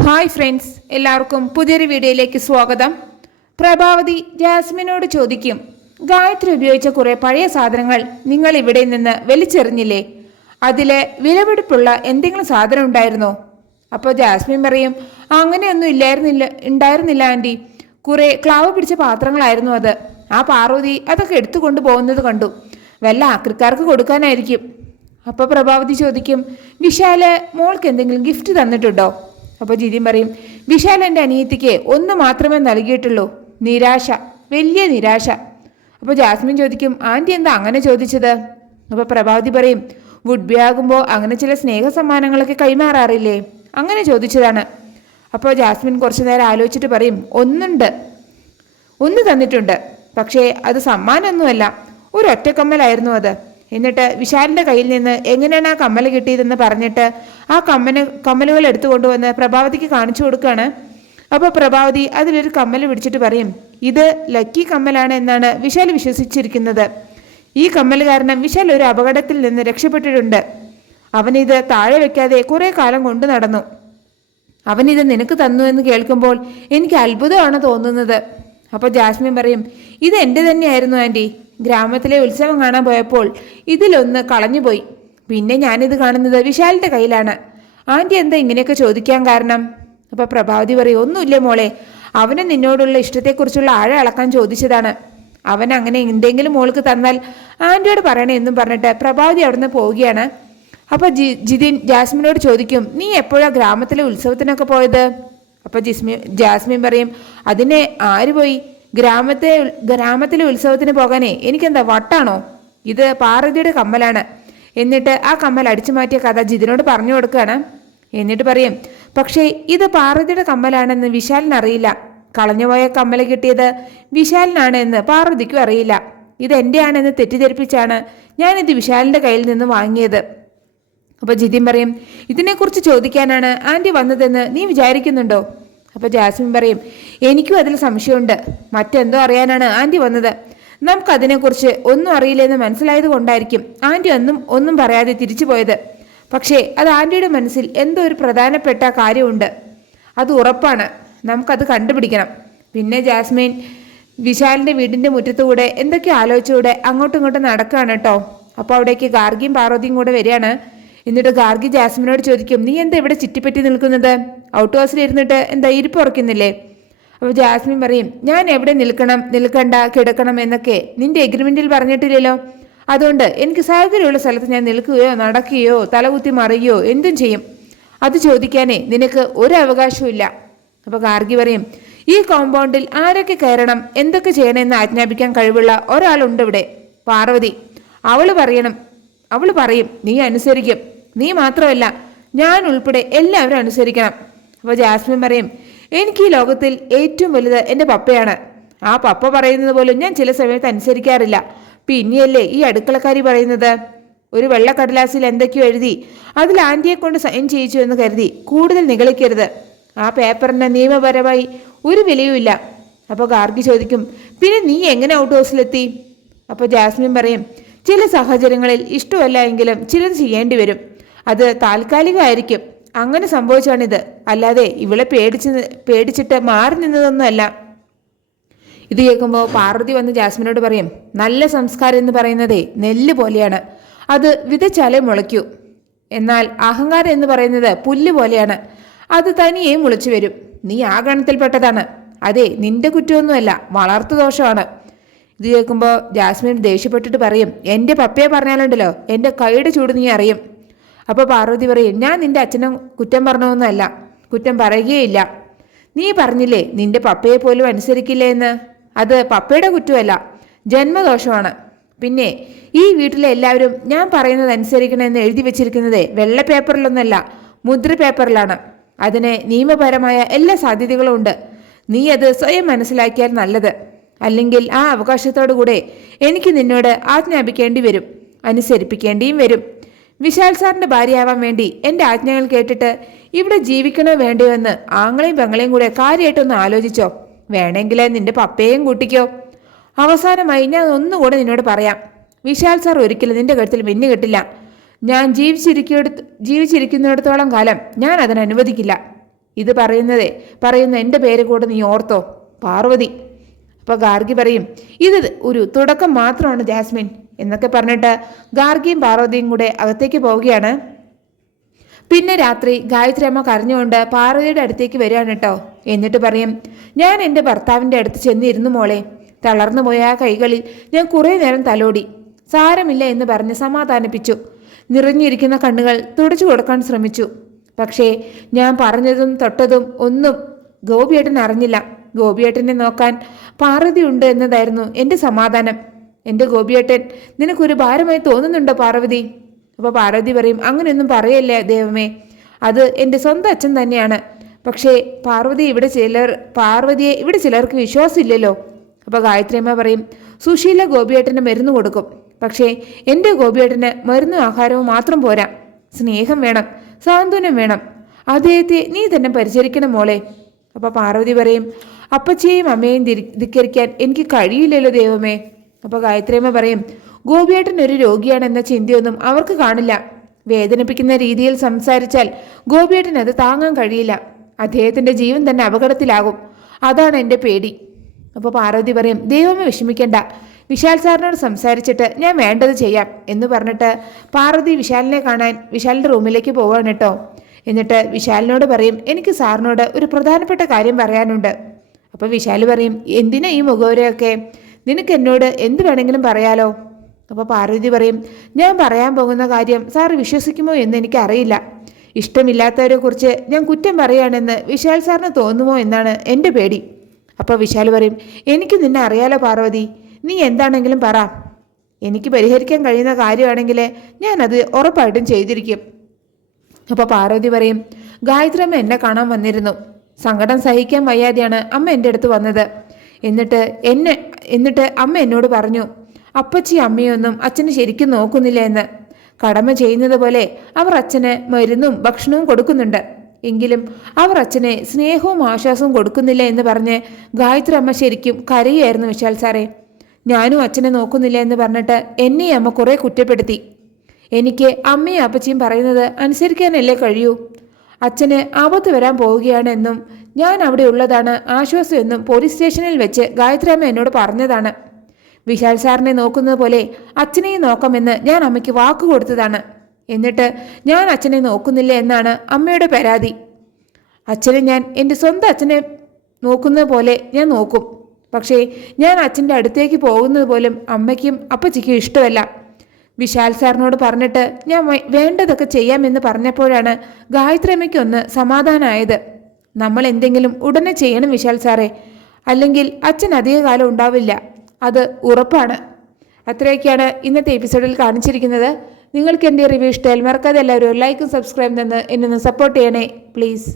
Hi friends എല്ലാവർക്കും പുതിയൊരു വീഡിയോയിലേക്ക് സ്വാഗതം. പ്രഭാവതി ജാസ്മിനോട് ചോദിക്കും ഗായത്രി ഉപയോഗിച്ച കുറേ പഴയ സാധനങ്ങൾ നിങ്ങൾ ഇവിടെ നിന്ന് വലിച്ചെറിഞ്ഞില്ലേ? അതിലെ വിലപിടിപ്പുള്ള എന്തെങ്കിലും സാധനം ഉണ്ടായിരുന്നോ? അപ്പോൾ ജാസ്മിൻ പറയും അങ്ങനെയൊന്നും ഇല്ലായിരുന്നില്ല ഉണ്ടായിരുന്നില്ല ആന്റി. കുറേ ക്ലാവ് പിടിച്ച പാത്രങ്ങളായിരുന്നു അത്. ആ പാർവതി അതൊക്കെ എടുത്തുകൊണ്ട് പോകുന്നത് കണ്ടു. വല്ല ആക്രിക്കാർക്ക് കൊടുക്കാനായിരിക്കും. അപ്പോൾ പ്രഭാവതി ചോദിക്കും വിശാൽ മോൾക്ക് എന്തെങ്കിലും ഗിഫ്റ്റ് തന്നിട്ടുണ്ടോ? അപ്പോൾ ജിതിൻ പറയും വിശാൽ എന്റെ അനിയത്തിക്ക് ഒന്ന് മാത്രമേ നൽകിയിട്ടുള്ളൂ. നിരാശ വലിയ നിരാശ. അപ്പോൾ ജാസ്മിൻ ചോദിക്കും ആന്റി എന്താ അങ്ങനെ ചോദിച്ചത്? അപ്പോൾ പ്രഭാവതി പറയും വുഡ് ബി ആകുമ്പോൾ അങ്ങനെ ചില സ്നേഹ സമ്മാനങ്ങളൊക്കെ കൈമാറാറില്ലേ? അങ്ങനെ ചോദിച്ചതാണ്. അപ്പോൾ ജാസ്മിൻ കുറച്ചു നേരം ആലോചിച്ചിട്ട് പറയും ഒന്നുണ്ട്. ഒന്ന് തന്നിട്ടുണ്ട്. പക്ഷേ അത് സമ്മാനമൊന്നുമല്ല. ഒരു അത്. എന്നിട്ട് വിശാലിന്റെ കയ്യിൽ നിന്ന് എങ്ങനെയാണ് ആ കമ്മൽ കിട്ടിയതെന്ന് പറഞ്ഞിട്ട് ആ കമ്മന് കമ്മലുകൾ എടുത്തു കൊണ്ടുവന്ന് പ്രഭാവതിക്ക് കാണിച്ചു കൊടുക്കുകയാണ്. അപ്പോൾ പ്രഭാവതി അതിലൊരു കമ്മൽ പിടിച്ചിട്ട് പറയും ഇത് ലക്കി കമ്മലാണ് എന്നാണ് വിശാൽ വിശ്വസിച്ചിരിക്കുന്നത്. ഈ കമ്മൽ കാരണം വിശാൽ ഒരു അപകടത്തിൽ നിന്ന് രക്ഷപ്പെട്ടിട്ടുണ്ട്. അവനിത് താഴെ വെക്കാതെ കുറേ കാലം കൊണ്ടു നടന്നു. അവനിത് നിനക്ക് തന്നു എന്ന് കേൾക്കുമ്പോൾ എനിക്ക് അത്ഭുതമാണ് തോന്നുന്നത്. അപ്പോൾ ജാസ്മിൻ പറയും ഇത് എന്റെ തന്നെയായിരുന്നു ആന്റി ഗ്രാമത്തിലെ ഉത്സവം കാണാൻ പോയപ്പോൾ ഇതിലൊന്ന് കളഞ്ഞുപോയി. പിന്നെ ഞാനിത് കാണുന്നത് വിശാലിന്റെ കയ്യിലാണ്. ആന്റി എന്താ ഇങ്ങനെയൊക്കെ ചോദിക്കാൻ കാരണം? അപ്പോൾ പ്രഭാവതി പറയും ഒന്നുമില്ല മോളെ അവന് നിന്നോടുള്ള ഇഷ്ടത്തെക്കുറിച്ചുള്ള ആഴ അളക്കാൻ ചോദിച്ചതാണ്. അവൻ അങ്ങനെ എന്തെങ്കിലും മോൾക്ക് തന്നാൽ ആന്റിയോട് പറയണേ എന്നും പറഞ്ഞിട്ട് പ്രഭാവതി അവിടുന്ന് പോവുകയാണ്. അപ്പൊ ജി ജിതിൻ ജാസ്മിനോട് ചോദിക്കും നീ എപ്പോഴാ ഗ്രാമത്തിലെ ഉത്സവത്തിനൊക്കെ പോയത്? അപ്പൊ ജിസ്മി ജാസ്മിൻ പറയും അതിനെ ആര് പോയി? ഗ്രാമത്തെ ഗ്രാമത്തിലെ ഉത്സവത്തിന് പോകാനേ എനിക്കെന്താ വട്ടാണോ? ഇത് പാർവതിയുടെ കമ്മലാണ്. എന്നിട്ട് ആ കമ്മൽ അടിച്ചു മാറ്റിയ കഥ ജിതിനോട് പറഞ്ഞു കൊടുക്കുകയാണ്. എന്നിട്ട് പറയും പക്ഷേ ഇത് പാർവതിയുടെ കമ്മലാണെന്ന് വിശാലിന് അറിയില്ല. കളഞ്ഞുപോയ കമ്മൽ കിട്ടിയത് വിശാലിനാണ് എന്ന് പാർവതിക്കും അറിയില്ല. ഇത് എന്റെയാണെന്ന് തെറ്റിദ്ധരിപ്പിച്ചാണ് ഞാനിത് വിശാലിന്റെ കയ്യിൽ നിന്ന് വാങ്ങിയത്. അപ്പോൾ ജിതിൻ പറയും ഇതിനെക്കുറിച്ച് ചോദിക്കാനാണ് ആന്റി വന്നതെന്ന് നീ വിചാരിക്കുന്നുണ്ടോ? അപ്പോൾ ജാസ്മിൻ പറയും എനിക്കും അതിൽ സംശയമുണ്ട്. മറ്റെന്തോ അറിയാനാണ് ആന്റി വന്നത്. നമുക്കതിനെക്കുറിച്ച് ഒന്നും അറിയില്ലെന്ന് മനസ്സിലായത് കൊണ്ടായിരിക്കും ആന്റി ഒന്നും ഒന്നും പറയാതെ തിരിച്ചു പോയത്. പക്ഷേ അത് ആന്റിയുടെ മനസ്സിൽ എന്തോ ഒരു പ്രധാനപ്പെട്ട കാര്യമുണ്ട്. അത് ഉറപ്പാണ്. നമുക്കത് കണ്ടുപിടിക്കണം. പിന്നെ ജാസ്മിൻ വിശാലിന്റെ വീടിന്റെ മുറ്റത്തുകൂടെ എന്തൊക്കെ ആലോചിച്ചുകൂടെ അങ്ങോട്ടും ഇങ്ങോട്ടും നടക്കുകയാണ് കേട്ടോ അപ്പോൾ അവിടേക്ക് ഗാർഗിയും പാർവതിയും കൂടെ വരികയാണ്. എന്നിട്ട് ഗാർഗി ജാസ്മിനോട് ചോദിക്കും നീ എന്താ ഇവിടെ ചുറ്റിപ്പറ്റി നിൽക്കുന്നത്? ഔട്ട് ഹൗസിൽ ഇരുന്നിട്ട് എന്താ ഇരിപ്പ് ഉറക്കുന്നില്ലേ അപ്പോൾ ജാസ്മിൻ പറയും ഞാൻ എവിടെ നിൽക്കണം? നിൽക്കണ്ട കിടക്കണം എന്നൊക്കെ. നിന്റെ എഗ്രിമെന്റിൽ പറഞ്ഞിട്ടില്ലല്ലോ. അതുകൊണ്ട് എനിക്ക് സാഹചര്യമുള്ള സ്ഥലത്ത് ഞാൻ നിൽക്കുകയോ നടക്കുകയോ തലകുത്തി മറിയുകയോ എന്തും ചെയ്യും. അത് ചോദിക്കാനേ നിനക്ക് ഒരു അവകാശവുമില്ല അപ്പോൾ ഗാർഗി പറയും ഈ കോമ്പൗണ്ടിൽ ആരൊക്കെ കയറണം? എന്തൊക്കെ ചെയ്യണമെന്ന് ആജ്ഞാപിക്കാൻ കഴിവുള്ള ഒരാളുണ്ട് ഇവിടെ. പാർവതി അവൾ പറയണം. അവൾ പറയും നീ അനുസരിക്കും. നീ മാത്രമല്ല ഞാൻ ഉൾപ്പെടെ എല്ലാവരും അനുസരിക്കണം. അപ്പോൾ ജാസ്മിൻ പറയും എനിക്ക് ഈ ലോകത്തിൽ ഏറ്റവും വലുത് എന്റെ പപ്പയാണ്. ആ പപ്പ പറയുന്നത് പോലും ഞാൻ ചില സമയത്ത് അനുസരിക്കാറില്ല. പിന്നെയല്ലേ ഈ അടുക്കളക്കാരി പറയുന്നത്? ഒരു വെള്ളക്കടലാസിൽ എന്തൊക്കെയോ എഴുതി അതിൽ ആന്റിയെ കൊണ്ട് സൈൻ ചെയ്യിച്ചു എന്ന് കരുതി കൂടുതൽ നിഗളിക്കരുത്. ആ പേപ്പറിന് നിയമപരമായി ഒരു വിലയുമില്ല അപ്പോൾ ഗാർഗി ചോദിക്കും പിന്നെ നീ എങ്ങനെ ഔട്ട് ഹൗസിലെത്തി? അപ്പോൾ ജാസ്മിൻ പറയും ചില സാഹചര്യങ്ങളിൽ ഇഷ്ടമല്ല എങ്കിലും ചിലത് ചെയ്യേണ്ടി വരും. അത് താൽക്കാലികമായിരിക്കും. അങ്ങനെ സംഭവിച്ചാണിത്. അല്ലാതെ ഇവളെ പേടിച്ച് പേടിച്ചിട്ട് മാറി നിന്നതൊന്നുമല്ല. ഇത് കേൾക്കുമ്പോൾ പാർവതി വന്ന് ജാസ്മിനോട് പറയും നല്ല സംസ്കാരം എന്ന് പറയുന്നതേ നെല്ല് പോലെയാണ്. അത് വിതച്ചാലേ മുളയ്ക്കൂ. എന്നാൽ അഹങ്കാരം എന്ന് പറയുന്നത് പുല്ല് പോലെയാണ്. അത് തനിയെ മുളച്ചു വരും. നീ ആ ഗണത്തിൽപ്പെട്ടതാണ് അതെ നിന്റെ കുറ്റമൊന്നുമല്ല വളർത്തു ദോഷമാണ്. ഇത് കേൾക്കുമ്പോൾ ജാസ്മിൻ ദേഷ്യപ്പെട്ടിട്ട് പറയും എന്റെ പപ്പയെ പറഞ്ഞാലുണ്ടല്ലോ എന്റെ കൈയുടെ ചൂട് നീ അറിയും. അപ്പോൾ പാർവതി പറയും ഞാൻ നിന്റെ അച്ഛനും കുറ്റം പറഞ്ഞൊന്നുമല്ല കുറ്റം പറയുകയില്ല. നീ പറഞ്ഞില്ലേ നിന്റെ പപ്പയെ പോലും അനുസരിക്കില്ലേ എന്ന്? അത് പപ്പയുടെ കുറ്റമല്ല ജന്മദോഷമാണ്. പിന്നെ ഈ വീട്ടിലെ എല്ലാവരും ഞാൻ പറയുന്നത് അനുസരിക്കണമെന്ന് എഴുതി വെച്ചിരിക്കുന്നത് വെള്ള പേപ്പറിലൊന്നല്ല മുദ്ര പേപ്പറിലാണ്. അതിന് നിയമപരമായ എല്ലാ സാധ്യതകളും ഉണ്ട്. നീ അത് സ്വയം മനസ്സിലാക്കിയാൽ നല്ലത്. അല്ലെങ്കിൽ ആ അവകാശത്തോടു കൂടെ എനിക്ക് നിന്നോട് ആജ്ഞാപിക്കേണ്ടി വരും അനുസരിപ്പിക്കേണ്ടിയും വരും. വിശാൽ സാറിന്റെ ഭാര്യയാവാൻ വേണ്ടി എന്റെ ആജ്ഞകൾ കേട്ടിട്ട് ഇവിടെ ജീവിക്കണോ വേണ്ടയോ എന്ന് ആങ്ങളെയും പെങ്ങളെയും കൂടെ കാര്യമായിട്ടൊന്ന് ആലോചിച്ചോ. വേണമെങ്കിൽ നിന്റെ പപ്പയെയും കൂട്ടിക്കോ. അവസാനമായി ഞാൻ ഒന്നുകൂടെ നിന്നോട് പറയാം. വിശാൽ സാർ ഒരിക്കലും നിന്റെ കഴുത്തിൽ മിന്നു കെട്ടില്ല. ഞാൻ ജീവിച്ചിരിക്കുന്നിടത്ത് ജീവിച്ചിരിക്കുന്നിടത്തോളം കാലം ഞാൻ അതിന് അനുവദിക്കില്ല. ഇത് പറയുന്നതേ പറയുന്ന എന്റെ പേര് കൂടെ നീ ഓർത്തോ പാർവതി. അപ്പോൾ ഗാർഗി പറയും ഇത് ഒരു തുടക്കം മാത്രമാണ് ജാസ്മിൻ. എന്നൊക്കെ പറഞ്ഞിട്ട് ഗാർഗിയും പാർവതിയും കൂടെ അകത്തേക്ക് പോവുകയാണ്. പിന്നെ രാത്രി ഗായത്രി അമ്മ കരഞ്ഞുകൊണ്ട് പാർവതിയുടെ അടുത്തേക്ക് വരികയാണ് കേട്ടോ. എന്നിട്ട് പറയും ഞാൻ എന്റെ ഭർത്താവിന്റെ അടുത്ത് ചെന്നിരുന്നു മോളെ. തളർന്നു പോയ ആ കൈകളിൽ ഞാൻ കുറേ നേരം തലോടി. സാരമില്ല എന്ന് പറഞ്ഞ് സമാധാനിപ്പിച്ചു. നിറഞ്ഞിരിക്കുന്ന കണ്ണുകൾ തുടച്ചു കൊടുക്കാൻ ശ്രമിച്ചു. പക്ഷേ ഞാൻ പറഞ്ഞതും തൊട്ടതും ഒന്നും ഗോപിയേട്ടൻ അറിഞ്ഞില്ല. ഗോപിയേട്ടനെ നോക്കാൻ പാർവതി ഉണ്ട് എന്നതായിരുന്നു എന്റെ സമാധാനം. എന്റെ ഗോപിയേട്ടൻ നിനക്കൊരു ഭാരമായി തോന്നുന്നുണ്ടോ പാർവതി? അപ്പോൾ പാർവതി പറയും അങ്ങനെയൊന്നും പറയല്ലേ ദൈവമേ. അത് എന്റെ സ്വന്തം അച്ഛൻ തന്നെയാണ്. പക്ഷേ പാർവതി ഇവിടെ ചിലർ പാർവതിയെ ഇവിടെ ചിലർക്ക് വിശ്വാസമില്ലല്ലോ. അപ്പോൾ ഗായത്രിയമ്മ പറയും സുശീല ഗോപിയേട്ടന് മരുന്ന് കൊടുക്കും. പക്ഷേ എന്റെ ഗോപിയേട്ടന് മരുന്നും ആഹാരവും മാത്രം പോരാ. സ്നേഹം വേണം സാന്ത്വനം വേണം. അദ്ദേഹത്തെ നീ തന്നെ പരിചരിക്കണം മോളെ. അപ്പോൾ പാർവതി പറയും അപ്പച്ചയും അമ്മയും ധിക്കരിക്കാൻ എനിക്ക് കഴിയില്ലല്ലോ ദൈവമേ. അപ്പോൾ ഗായത്രിയമ്മ പറയും ഗോപിയേട്ടൻ ഒരു രോഗിയാണെന്ന ചിന്തയൊന്നും അവർക്ക് കാണില്ല. വേദനിപ്പിക്കുന്ന രീതിയിൽ സംസാരിച്ചാൽ ഗോപിയേട്ടൻ അത് താങ്ങാൻ കഴിയില്ല. അദ്ദേഹത്തിന്റെ ജീവൻ തന്നെ അപകടത്തിലാകും. അതാണ് എന്റെ പേടി. അപ്പോൾ പാർവതി പറയും ദൈവമേ വിഷമിക്കണ്ട. വിശാൽ സാറിനോട് സംസാരിച്ചിട്ട് ഞാൻ വേണ്ടത് ചെയ്യാം എന്ന് പറഞ്ഞിട്ട് പാർവതി വിശാലിനെ കാണാൻ വിശാലിന്റെ റൂമിലേക്ക് പോവാണ് കേട്ടോ. എന്നിട്ട് വിശാലിനോട് പറയും എനിക്ക് സാറിനോട് ഒരു പ്രധാനപ്പെട്ട കാര്യം പറയാനുണ്ട്. അപ്പോൾ വിശാൽ പറയും എന്തിനാ ഈ മുഖവരെയൊക്കെ? നിനക്ക് എന്നോട് എന്ത് വേണമെങ്കിലും പറയാലോ? അപ്പോൾ പാർവതി പറയും ഞാൻ പറയാൻ പോകുന്ന കാര്യം സാർ വിശ്വസിക്കുമോ എന്ന് എനിക്കറിയില്ല. ഇഷ്ടമില്ലാത്തവരെ കുറിച്ച് ഞാൻ കുറ്റം പറയുകയാണെന്ന് വിശാൽ സാറിന് തോന്നുമോ എന്നാണ് എന്റെ പേടി. അപ്പോൾ വിശാൽ പറയും എനിക്ക് നിന്നെ അറിയാലോ പാർവതി നീ എന്താണെങ്കിലും പറ. എനിക്ക് പരിഹരിക്കാൻ കഴിയുന്ന കാര്യമാണെങ്കിൽ ഞാനത് ഉറപ്പായിട്ടും ചെയ്തിരിക്കും. അപ്പോൾ പാർവതി പറയും ഗായത്രി അമ്മ എന്നെ കാണാൻ വന്നിരുന്നു. സങ്കടം സഹിക്കാൻ വയ്യാതെയാണ് അമ്മ എന്റെ അടുത്ത് വന്നത്. എന്നിട്ട് എന്നെ എന്നിട്ട് അമ്മ എന്നോട് പറഞ്ഞു അപ്പച്ചി അമ്മയൊന്നും അച്ഛന് ശരിക്കും നോക്കുന്നില്ല എന്ന്. കടമ ചെയ്യുന്നത് പോലെ അവർ അച്ഛന് മരുന്നും ഭക്ഷണവും കൊടുക്കുന്നുണ്ട്. എങ്കിലും അവർ അച്ഛനെ സ്നേഹവും ആശ്വാസവും കൊടുക്കുന്നില്ല എന്ന് പറഞ്ഞ് ഗായത്രി അമ്മ ശരിക്കും കരയായിരുന്നു വിശാൽ സാറേ. ഞാനും അച്ഛനെ നോക്കുന്നില്ല എന്ന് പറഞ്ഞിട്ട് എന്നെ അമ്മ കുറേ കുറ്റപ്പെടുത്തി. എനിക്ക് അമ്മയും അപ്പച്ചിയും പറയുന്നത് അനുസരിക്കാനല്ലേ കഴിയൂ? അച്ഛന് ആപത്ത് വരാൻ പോവുകയാണെന്നും ഞാൻ അവിടെ ഉള്ളതാണ് ആശ്വാസമെന്നും പോലീസ് സ്റ്റേഷനിൽ വെച്ച് ഗായത്രിയമ്മ എന്നോട് പറഞ്ഞതാണ്. വിശാൽ സാറിനെ നോക്കുന്നത് പോലെ അച്ഛനെയും നോക്കാമെന്ന് ഞാൻ അമ്മയ്ക്ക് വാക്ക് കൊടുത്തതാണ്. എന്നിട്ട് ഞാൻ അച്ഛനെ നോക്കുന്നില്ല എന്നാണ് അമ്മയുടെ പരാതി. അച്ഛനെ ഞാൻ എന്റെ സ്വന്തം അച്ഛനെ നോക്കുന്നത് പോലെ ഞാൻ നോക്കും. പക്ഷേ ഞാൻ അച്ഛന്റെ അടുത്തേക്ക് പോകുന്നത് പോലും അമ്മയ്ക്കും അപ്പച്ചിക്കും ഇഷ്ടമല്ല. വിശാൽ സാറിനോട് പറഞ്ഞിട്ട് ഞാൻ വേണ്ടതൊക്കെ ചെയ്യാമെന്ന് പറഞ്ഞപ്പോഴാണ് ഗായത്രി അമ്മയ്ക്ക് ഒന്ന് സമാധാനമായത് നമ്മൾ എന്തെങ്കിലും ഉടനെ ചെയ്യണം വിശാൽ സാറേ. അല്ലെങ്കിൽ അച്ഛൻ അധികകാലം ഉണ്ടാവില്ല. അത് ഉറപ്പാണ്. അത്രയൊക്കെയാണ് ഇന്നത്തെ എപ്പിസോഡിൽ കാണിച്ചിരിക്കുന്നത്. നിങ്ങൾക്ക് എന്റെ റിവ്യൂ ഇഷ്ടമായാൽ മറക്കാതെ എല്ലാവരും ലൈക്കും സബ്സ്ക്രൈബ് തന്ന് എന്നെ ഒന്ന് സപ്പോർട്ട് ചെയ്യണേ പ്ലീസ്.